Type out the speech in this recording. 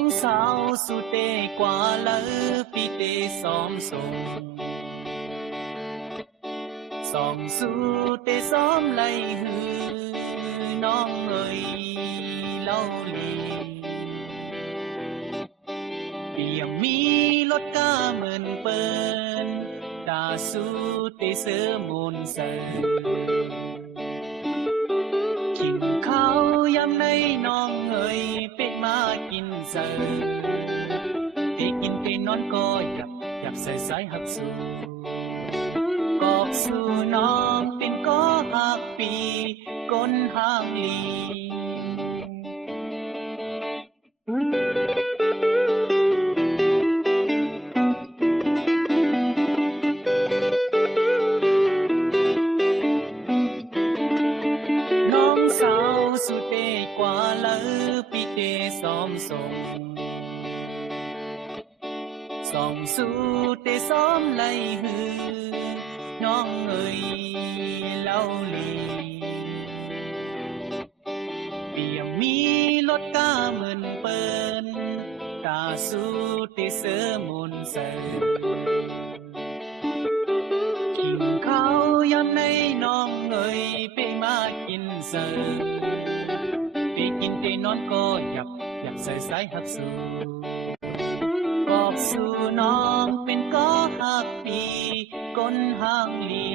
องสาวสุเตกว่าเลอปีเตซ้อมส่งซ้อมสุเตซ้อมไล่หือน้องเอ่ยเล่าลีเปียงมีรถก้าเหมือนเปิ้นตาสุเตเสือมูลเสือกินข้าวยามในน้องเอ่ยเป็ดมากินเสือเตกินเตนอนก็อยากใส่สายหักสู่กอกสู่น้องเป็นก็หักปีก้นห่างลีน้องสาวสุเตกว่าเลอปีเตซ้อมส่งซ้อมสุเตซ้อมไล่หือน้องเอ่ยเล่าลีเปียงมีรถก้าเหมือนเปิ้นตาสุเตเสือมูลเสือกินข้าวยามในน้องเอ่ยไปมากินเสือไปกินไปนอนก็อยากใส่สายหักสู่บอกสู่น้องเป็นก็หักปีก้นห่างลี